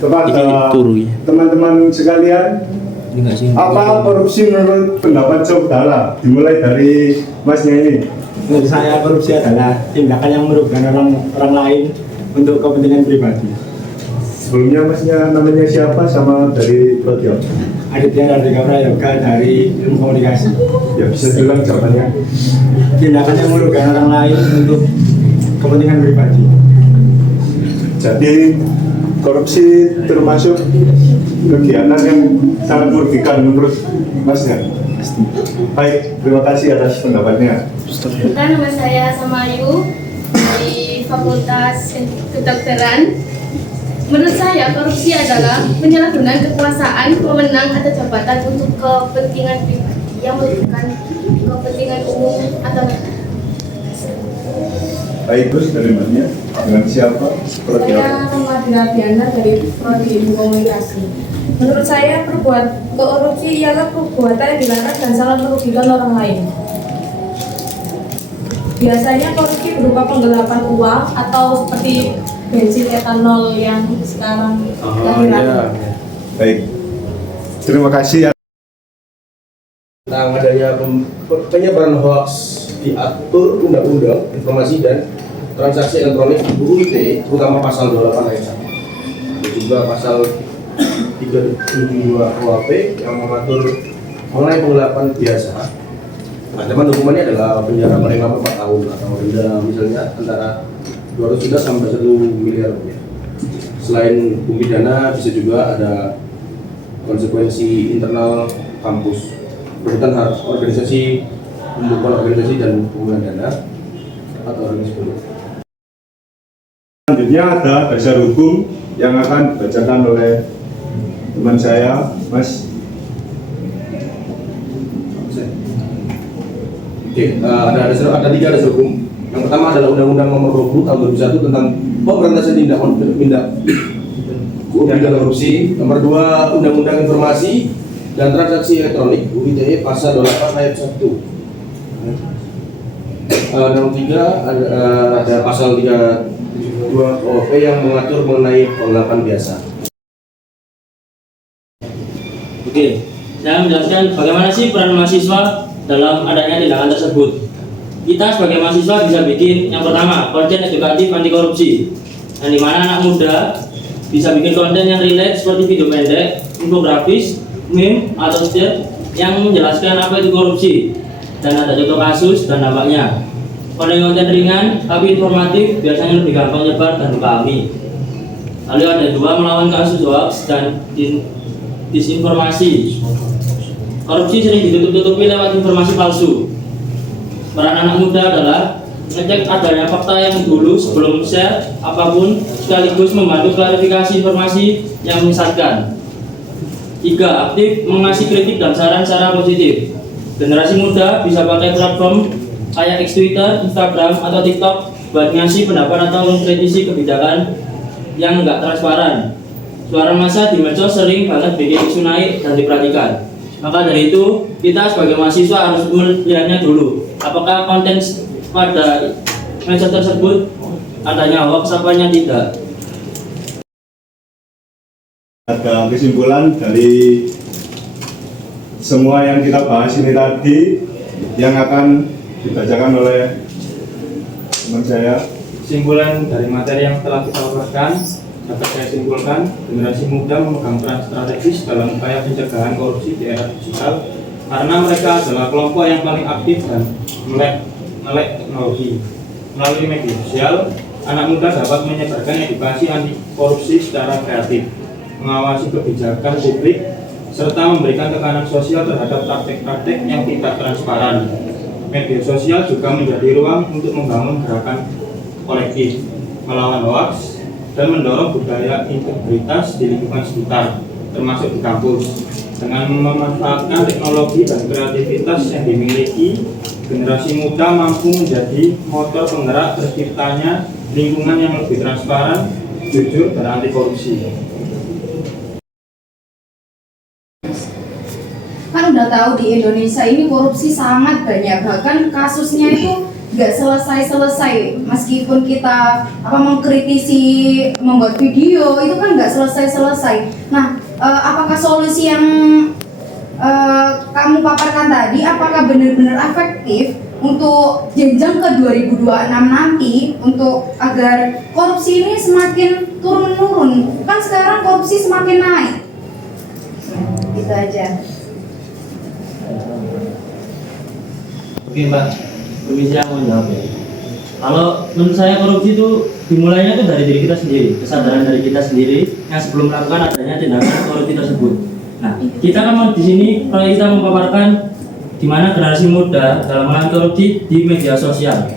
kepada teman-teman sekalian, apa korupsi menurut pendapat saudara? Dimulai dari Masnya ini. Menurut saya korupsi adalah tindakan yang merugikan orang lain untuk kepentingan pribadi. Sebelumnya Masnya namanya siapa sama dari Projo? Aditya Radika Prayoga dari Ilmu Komunikasi. Ya bisa diulang jawabannya. Tindakan yang merugikan orang lain untuk kepentingan pribadi. Jadi korupsi termasuk kegiatan yang sangat merugikan menurut Masnya. Baik, terima kasih atas pendapatnya. Nama saya Samayu dari Fakultas Kedokteran. Menurut saya korupsi adalah penyalahgunaan kekuasaan, wewenang atau jabatan untuk kepentingan pribadi yang merugikan kepentingan umum atau negara. Baik, terus dari mana? Dengan siapa? Seperti apa? Saya Ramadina Diana dari Prodi Ilmu Komunikasi. Menurut saya korupsi ialah perbuatan yang dilarang dan sangat merugikan orang lain. Biasanya korupsi berupa penggelapan uang atau seperti bensin etanol yang sekarang lagi ramai. Baik, terima kasih. Tentang adanya penyebaran hoax diatur Undang-Undang Informasi dan Transaksi Elektronik UU ITE, terutama pasal 28 ayat 1 dan juga pasal 372 KUHP yang mengatur mengenai penggelapan biasa. Ancaman hukumannya adalah penjara paling lama 4 tahun atau denda misalnya antara 200 juta sampai 1 miliar rupiah. Selain hukum pidana, bisa juga ada konsekuensi internal kampus berkaitan organisasi, pembukaan organisasi dan hubungan dana atau organisasi. Selanjutnya ada dasar hukum yang akan dibacakan oleh teman saya, Mas. Oke, ada 3 dasar hukum. Yang pertama adalah Undang-Undang Nomor 20 Tahun 2001 tentang pemberantasan tindak pidana korupsi. Nomor 2 Undang-Undang Informasi dan Transaksi Elektronik UU ITE pasal 28 ayat 1. Nomor 3 ada pasal 32 KUHP yang mengatur mengenai penggelapan biasa. Oke, saya menjelaskan bagaimana sih peran mahasiswa dalam adanya tindakan tersebut. Kita sebagai mahasiswa bisa bikin yang pertama konten edukatif anti korupsi, yang dimana anak muda bisa bikin konten yang relate seperti video pendek, infografis, meme atau stiker yang menjelaskan apa itu korupsi dan ada contoh kasus dan dampaknya. Konten-konten ringan tapi informatif biasanya lebih gampang nyebar dan dipahami. Lalu ada 2 melawan kasus hoax dan disinformasi. Korupsi sering ditutup-tutupi lewat informasi palsu. Peran anak muda adalah ngecek adanya fakta yang dulu sebelum share apapun, sekaligus membantu klarifikasi informasi yang menyesatkan. 3. Aktif mengasih kritik dan saran secara positif. Generasi muda bisa pakai platform kayak X, Twitter, Instagram, atau TikTok buat ngasih pendapat atau mengkritisi kebijakan yang nggak transparan. Suara massa di medsos sering banget bikin isu naik dan diperhatikan. Maka dari itu, kita sebagai mahasiswa harus melihatnya dulu. Apakah konten pada medsos tersebut adanya hoax apanya tidak? Ada kesimpulan dari semua yang kita bahas ini tadi yang akan dibacakan oleh teman saya. Kesimpulan dari materi yang telah kita paparkan dapat saya simpulkan, generasi muda memegang peran strategis dalam upaya pencegahan korupsi di era digital karena mereka adalah kelompok yang paling aktif dan melek teknologi. Melalui media sosial, anak muda dapat menyebarkan edukasi anti korupsi secara kreatif, mengawasi kebijakan publik, serta memberikan tekanan sosial terhadap praktek-praktek yang tidak transparan. Media sosial juga menjadi ruang untuk membangun gerakan kolektif, melawan hoaks, dan mendorong budaya integritas di lingkungan sekitar, termasuk di kampus. Dengan memanfaatkan teknologi dan kreativitas yang dimiliki, generasi muda mampu menjadi motor penggerak terciptanya lingkungan yang lebih transparan, jujur, dan anti korupsi. Kan udah tahu di Indonesia ini korupsi sangat banyak, bahkan kasusnya itu nggak selesai-selesai. Meskipun kita mengkritisi membuat video itu kan nggak selesai-selesai. Nah, apakah solusi yang kamu paparkan tadi apakah benar-benar efektif untuk jenjang ke 2026 nanti untuk agar korupsi ini semakin turun-menurun? Kan sekarang korupsi semakin naik. Gitu aja. Oke Mbak, permisi aku menjawab ya. Kalau menurut saya korupsi itu dimulainya itu dari diri kita sendiri, kesadaran dari kita sendiri yang sebelum melakukan adanya tindakan korupsi tersebut. Nah, kita kan di sini proyek kita memaparkan di mana generasi muda dalam melawan korupsi di media sosial.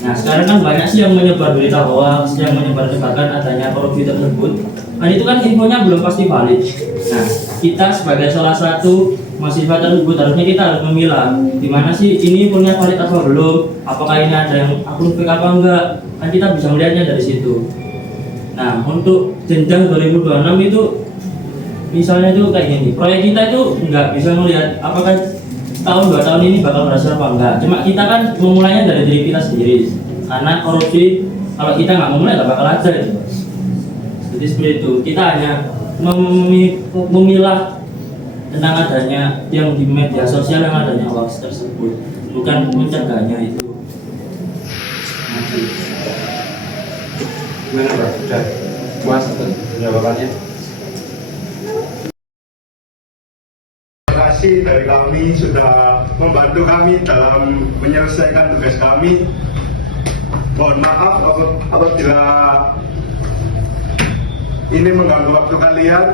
Nah, sekarang kan banyak sih yang menyebar berita hoax, yang menyebar-nyebarkan adanya korupsi tersebut. Dan itu kan infonya belum pasti valid. Nah, kita sebagai salah satu mahasiswa tersebut harusnya kita harus memilah di mana sih ini infonya valid atau belum, apakah ini ada yang akun fake apa enggak. Kan kita bisa melihatnya dari situ. Nah, untuk jenjang 2026 itu misalnya itu kayak gini, proyek kita itu nggak bisa melihat apakah tahun 2 tahun ini bakal berhasil apa enggak. Cuma kita kan memulainya dari diri kita sendiri. Karena korupsi kalau kita nggak memulai nggak bakal ada itu. Jadi seperti itu. Kita hanya memilah tentang adanya yang di media sosial yang adanya hoax tersebut, bukan mencegahnya itu. Gimana Pak? Sudah puas jawabannya? Terima kasih dari kami sudah membantu kami dalam menyelesaikan tugas kami. Mohon maaf apabila ini mengganggu waktu kalian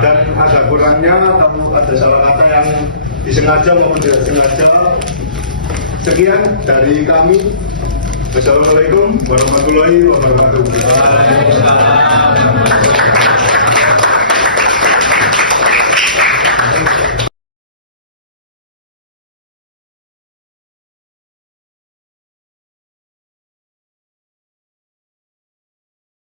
dan ada kurangnya atau ada salah kata yang disengaja maupun tidak sengaja. Sekian dari kami. Wassalamualaikum warahmatullahi wabarakatuh.